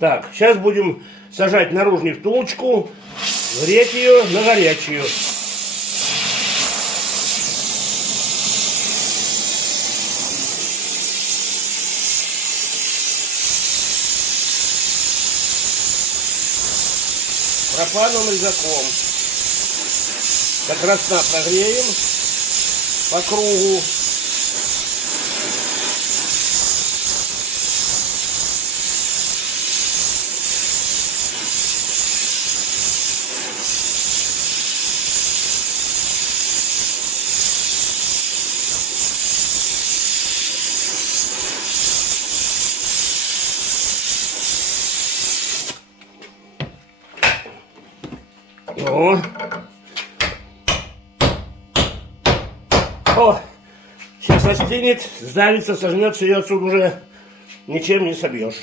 Так, сейчас будем сажать наружную втулочку, греть ее на горячую. Пропановым резаком. До красна прогреем по кругу. О, сейчас остынет, сдавится, сожмется, и отсюда уже ничем не собьешь.